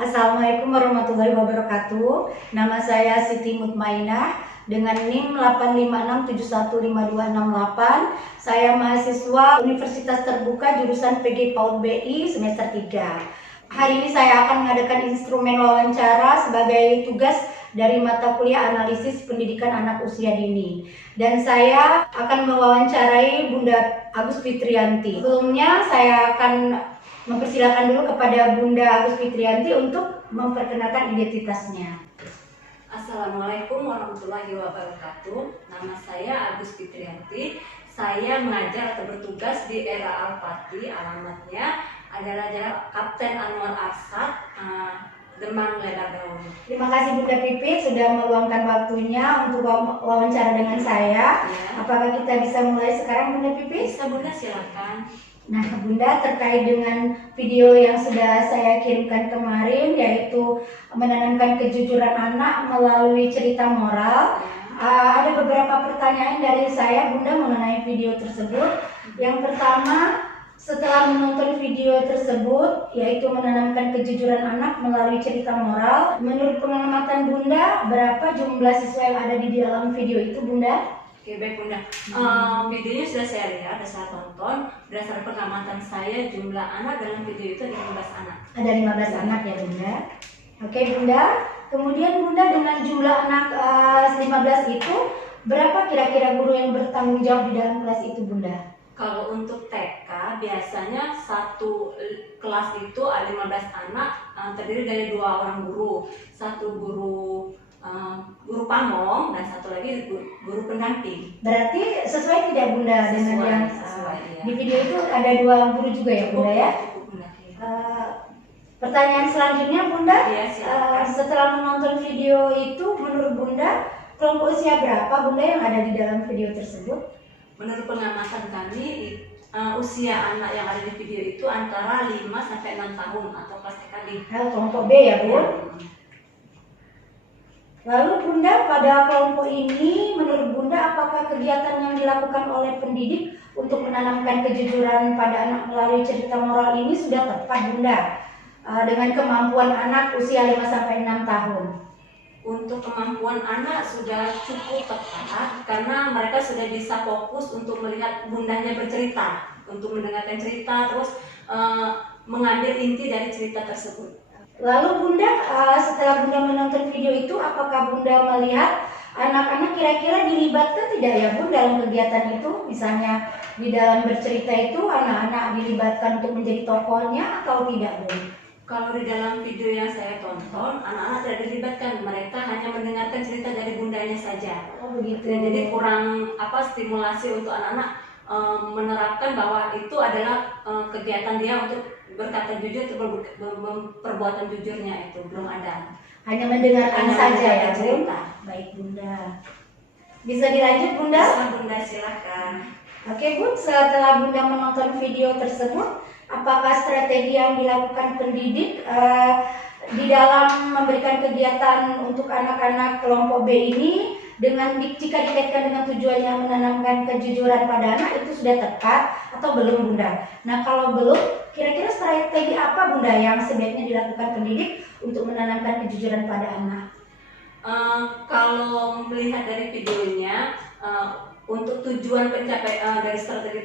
Assalamualaikum warahmatullahi wabarakatuh. Nama saya Siti Mutmainah dengan NIM 856715268. Saya mahasiswa Universitas Terbuka jurusan PG PAUD BI semester 3. Hari ini saya akan mengadakan instrumen wawancara sebagai tugas dari mata kuliah analisis pendidikan anak usia dini. Dan saya akan mewawancarai Bunda Agus Fitrianti. Sebelumnya saya akan mempersilakan dulu kepada Bunda Agus Fitrianti untuk memperkenalkan identitasnya. Assalamualaikum warahmatullahi wabarakatuh. Nama saya Agus Fitrianti. Saya mengajar atau bertugas di Era Al-Pati. Alamatnya adalah Jalan Kapten Anwar Arsad, Demang Ledagaun. Terima kasih Bunda Pipit sudah meluangkan waktunya untuk wawancara dengan saya. Ya. Apakah kita bisa mulai sekarang Bunda Pipit? Bisa Bunda, silakan. Nah Bunda, terkait dengan video yang sudah saya kirimkan kemarin, yaitu menanamkan kejujuran anak melalui cerita moral, ada beberapa pertanyaan dari saya Bunda mengenai video tersebut. Yang pertama, setelah menonton video tersebut, yaitu menanamkan kejujuran anak melalui cerita moral, menurut pengamatan Bunda, berapa jumlah siswa yang ada di dalam video itu Bunda? Oke, baik Bunda. Videonya sudah saya lihat, sudah saya tonton. Berdasarkan pengamatan saya, jumlah anak dalam video itu ada 15 anak. Ada 15 anak ya Bunda. Oke Bunda. Kemudian Bunda, dengan jumlah anak 15 itu, berapa kira-kira guru yang bertanggung jawab di dalam kelas itu Bunda? Kalau untuk TK, biasanya satu kelas itu ada 15 anak, terdiri dari 2 orang guru. Satu guru pamong dan satu lagi guru pendamping. Berarti sesuai tidak Bunda dengan yang iya. di video itu ada 2 guru juga ya Bunda ya? Pertanyaan selanjutnya Bunda, Ya, setelah menonton video itu, menurut Bunda kelompok usia berapa Bunda yang ada di dalam video tersebut? Menurut pengamatan kami, usia anak yang ada di video itu antara 5 sampai 6 tahun atau kelas TK di kelompok B ya Bu? Lalu Bunda, pada kelompok ini menurut Bunda apakah kegiatan yang dilakukan oleh pendidik untuk menanamkan kejujuran pada anak melalui cerita moral ini sudah tepat Bunda? Dengan kemampuan anak usia 5 sampai 6 tahun. Untuk kemampuan anak sudah cukup tepat karena mereka sudah bisa fokus untuk melihat bundanya bercerita, untuk mendengarkan cerita, terus mengambil inti dari cerita tersebut. Lalu Bunda, setelah Bunda menonton video itu, apakah Bunda melihat anak-anak kira-kira dilibatkan tidak ya Bunda dalam kegiatan itu? Misalnya di dalam bercerita itu anak-anak dilibatkan untuk menjadi tokohnya atau tidak Bunda? Kalau di dalam video yang saya tonton, anak-anak tidak dilibatkan, mereka hanya mendengarkan cerita dari bundanya saja. Oh begitu. Jadi kurang stimulasi untuk anak-anak menerapkan bahwa itu adalah kegiatan dia untuk berkata jujur atau perbuatan jujurnya itu belum ada. Hanya mendengarkan saja ya cerita. Baik Bunda. Bisa dilanjut Bunda? Bisa Bunda, silakan. Oke Bu, setelah Bunda menonton video tersebut, apakah strategi yang dilakukan pendidik di dalam memberikan kegiatan untuk anak-anak kelompok B ini jika dikaitkan dengan tujuannya menanamkan kejujuran pada anak itu sudah tepat atau belum Bunda? Nah kalau belum, kira-kira strategi apa Bunda yang sebaiknya dilakukan pendidik untuk menanamkan kejujuran pada anak? Kalau melihat dari videonya, untuk tujuan pencapaian dari strategi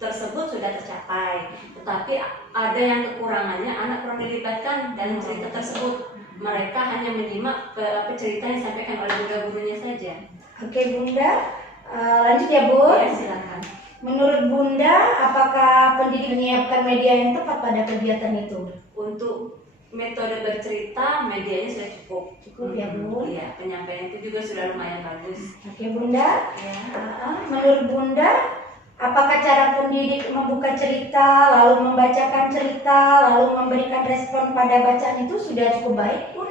tersebut sudah tercapai, tetapi ada yang kekurangannya, anak kurang dilibatkan dalam cerita tersebut. Mereka hanya menyimak cerita yang disampaikan oleh gurunya saja. Oke Bunda, lanjut ya Bu. Ya, silakan. Menurut Bunda, apakah pendidik menyiapkan media yang tepat pada kegiatan itu? Untuk metode bercerita, medianya sudah cukup. Cukup ya Bu. Iya, penyampaian itu juga sudah lumayan bagus. Oke Bunda. Ya. Menurut Bunda, apakah cara pendidik membuka cerita, lalu membacakan cerita, lalu memberikan respon pada bacaan itu sudah cukup baik Bu?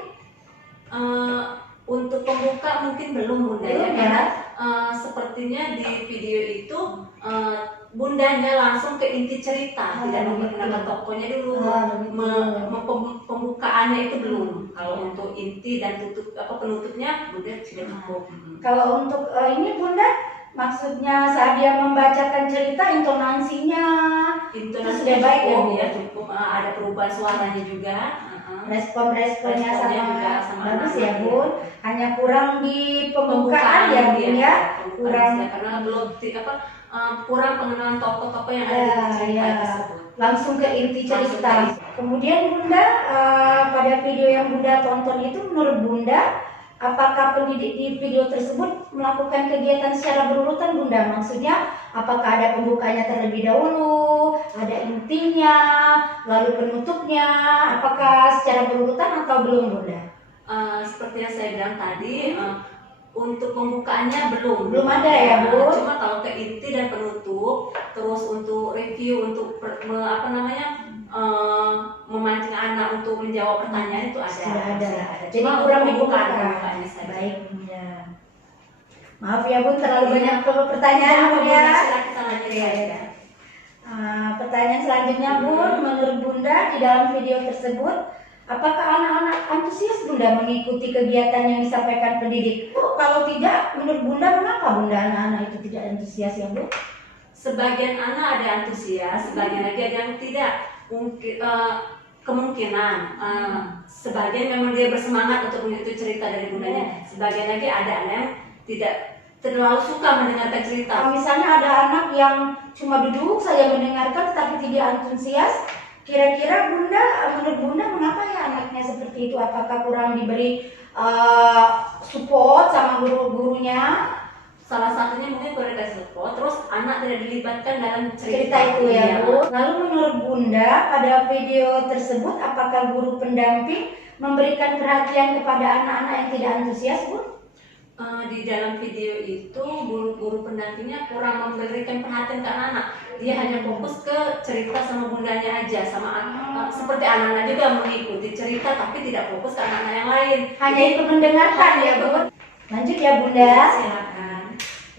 Untuk pembuka mungkin belum Bunda ya, karena sepertinya di video itu bundanya langsung ke inti cerita, tidak memperkenalkan tokohnya dulu, pembukaannya itu belum. Kalau untuk inti dan penutupnya Bunda sudah cukup. Kalau untuk ini Bunda, maksudnya saat dia membacakan cerita intonasinya itu sudah baik ya Bu? Ya cukup, ada perubahan suaranya juga. Responnya juga sama bagus ya anak-anak, Bun. Hanya kurang di pembukaan ya Bun ya. Kurang karena belum kurang pengenalan tokoh-tokoh yang ada di cerita tersebut. Langsung ke inti cerita. Kemudian Bunda, pada video yang Bunda tonton itu menurut Bunda, apakah pendidik di video tersebut melakukan kegiatan secara berurutan Bunda? Maksudnya apakah ada pembukanya terlebih dahulu, ada intinya, lalu penutupnya, apakah secara berurutan atau belum Bunda? Seperti yang saya bilang tadi, untuk pembukaannya belum ada ya Bu? Cuma kalau ke inti dan penutup, terus untuk review, untuk memancing anak untuk menjawab pertanyaan itu ada. Sudah ada. Jadi Cuma kurang pembukaannya saja. Baik Bunda. Maaf ya Bun, terlalu banyak pertanyaan Bun ya. Kita lanjut ya. Pertanyaan selanjutnya Bun, menurut Bunda di dalam video tersebut, apakah anak-anak antusias Bunda mengikuti kegiatan yang disampaikan pendidik? Kalau tidak, menurut Bunda mengapa Bunda anak-anak itu tidak antusias ya Bu? Sebagian anak ada antusias, sebagian lagi ada yang tidak. Mungkin kemungkinan sebagian memang dia bersemangat untuk mengikuti cerita dari bundanya. Sebagian lagi ada anak yang tidak terlalu suka mendengarkan cerita. Misalnya ada anak yang cuma duduk saja mendengarkan tetapi tidak antusias. Kira-kira Bunda, menurut Bunda mengapa ya anaknya seperti itu? Apakah kurang diberi support sama guru-gurunya? Salah satunya mungkin kurang dikasih support, terus anak tidak dilibatkan dalam Cerita itu ya Bu. Lalu menurut Bunda pada video tersebut apakah guru pendamping memberikan perhatian kepada anak-anak yang tidak antusias Bu? Di dalam video itu guru pendampingnya kurang memberikan perhatian ke anak-anak. Dia hanya fokus ke cerita sama bundanya aja, sama seperti anak-anak juga mengikuti cerita tapi tidak fokus ke anak-anak yang lain. Hanya itu mendengarkan ya Bu. Lanjut ya Bunda. Silakan.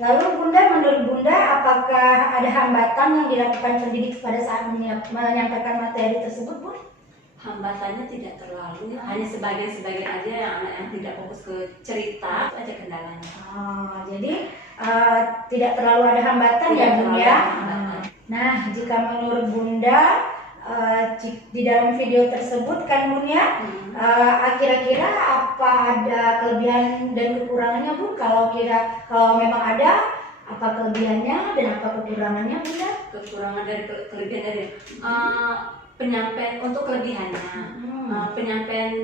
Lalu Bunda, menurut Bunda apakah ada hambatan yang dilakukan pendidik pada saat menyampaikan materi tersebut Bu? Hambatannya tidak terlalu, hanya sebagian aja yang anak yang tidak fokus ke cerita, itu aja kendalanya. Jadi tidak terlalu ada hambatan ya Bunda ya. Nah, jika menurut Bunda di dalam video tersebut kan Bun ya, kira-kira apa ada kelebihan dan kekurangannya Bun? Kalau memang ada, apa kelebihannya dan apa kekurangannya Bunda? Kekurangan dari kelebihan dari penyampaian. Untuk kelebihannya, penyampaian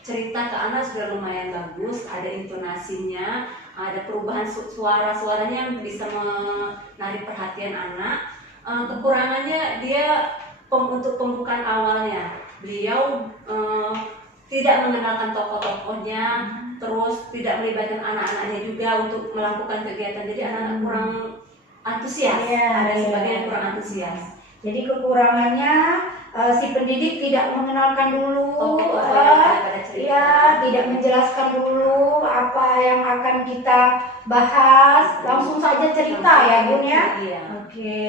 cerita ke anak sudah lumayan bagus, ada intonasinya, ada perubahan suaranya yang bisa menarik perhatian anak. Kekurangannya dia untuk pembukaan awalnya, beliau tidak mengenalkan tokoh-tokohnya, terus tidak melibatkan anak-anaknya juga untuk melakukan kegiatan, jadi anak-anak kurang antusias. Ada sebagian yang kurang antusias. Jadi kekurangannya si pendidik tidak mengenalkan dulu, tidak menjelaskan dulu apa yang akan kita bahas, langsung saja cerita ya Bun ya. Iya. Oke.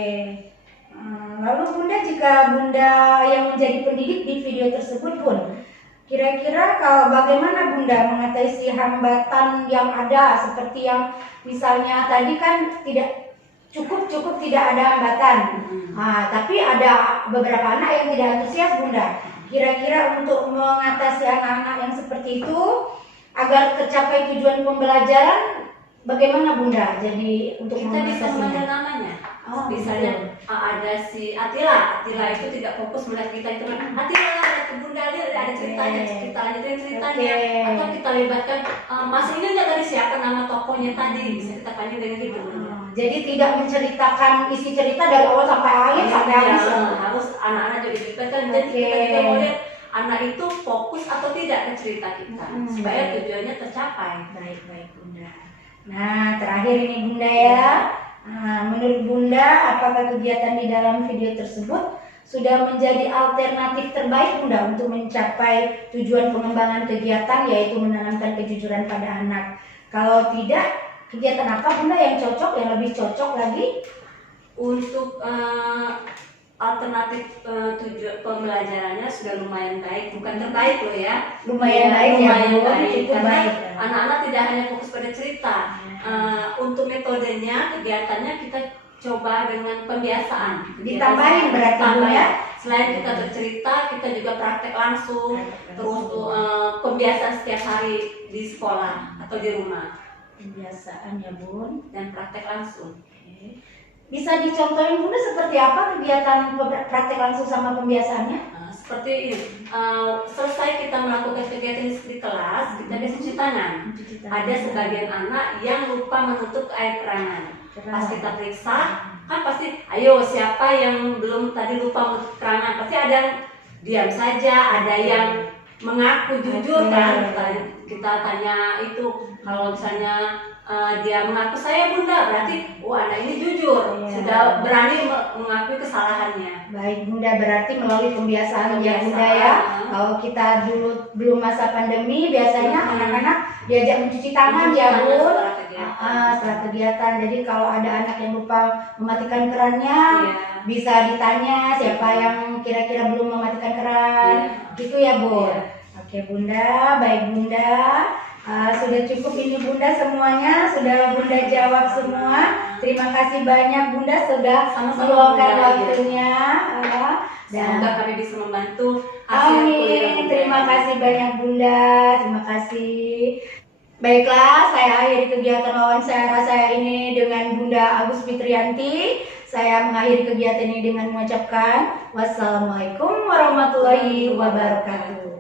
Lalu Bunda, jika Bunda yang menjadi pendidik di video tersebut Bun, kira-kira bagaimana Bunda mengatasi hambatan yang ada, seperti yang misalnya tadi kan tidak cukup tidak ada hambatan, tapi ada beberapa anak yang tidak antusias Bunda. Kira-kira untuk mengatasi anak-anak yang seperti itu agar tercapai tujuan pembelajaran, bagaimana Bunda? Jadi untuk kita bisa memanggil namanya. Misalnya ada si Atila itu tidak fokus melihat kita itu, Atila lihat ke Bunda, ada ceritanya, kita lanjutin ceritanya. Atau kita libatkan, Mas ini nggak dari siapa nama tokohnya tadi, bisa kita panggil dengan gitu. Jadi tidak menceritakan isi cerita dari awal sampai akhir sampai habis. Harus anak-anak jadi dilibatkan. Jadi kita juga mau lihat anak itu fokus atau tidak ke cerita kita, supaya tujuannya tercapai. Baik Bunda. Nah, terakhir ini Bunda ya. Menurut Bunda, apakah kegiatan di dalam video tersebut sudah menjadi alternatif terbaik Bunda untuk mencapai tujuan pengembangan kegiatan, yaitu menanamkan kejujuran pada anak? Kalau tidak, kegiatan apa Bunda yang cocok, yang lebih cocok lagi? Untuk alternatif tujuan pembelajarannya sudah lumayan baik, bukan terbaik loh ya. Lumayan baik karena anak-anak tidak hanya fokus pada cerita. Untuk metodenya, kegiatannya kita coba dengan pembiasaan. Ditambahin berarti, Bu, Tambahin. ya? Selain kita bercerita, kita juga praktek langsung, terus pembiasaan setiap hari di sekolah atau di rumah, Kebiasaan ya, Bun. dan praktek langsung. Bisa dicontohin Bunda seperti apa kegiatan praktek langsung sama pembiasaannya? Seperti ini, selesai kita melakukan kegiatan di kelas, kita cuci tangan. Ada sebagian anak yang lupa menutup air kerangan. Pas kita periksa, kan pasti, ayo siapa yang belum tadi lupa menutup kerangan? Pasti ada yang diam saja, ada yang mengaku jujur kan. Kita tanya itu, kalau misalnya dia mengaku saya Bunda, berarti anak ini jujur, sudah berani mengakui kesalahannya. Baik Bunda, berarti melalui pembiasaan ya Bunda ya. Kalau kita dulu belum masa pandemi, biasanya anak-anak diajak mencuci tangan ya Bun. Setelah kegiatan. Jadi kalau ada anak yang lupa mematikan kerannya, bisa ditanya siapa yang kira-kira belum mematikan keran, gitu ya Bun. Oke Bunda, baik Bunda. Sudah cukup ini Bunda semuanya, sudah Bunda jawab semua. Terima kasih banyak Bunda sudah meluangkan waktunya. Dan semoga kami bisa membantu hasil kuliah. amin. Terima kasih banyak Bunda, terima kasih. Baiklah, saya akhiri kegiatan wawancara saya ini dengan Bunda Agus Fitrianti. Saya mengakhiri kegiatan ini dengan mengucapkan wassalamualaikum warahmatullahi wabarakatuh.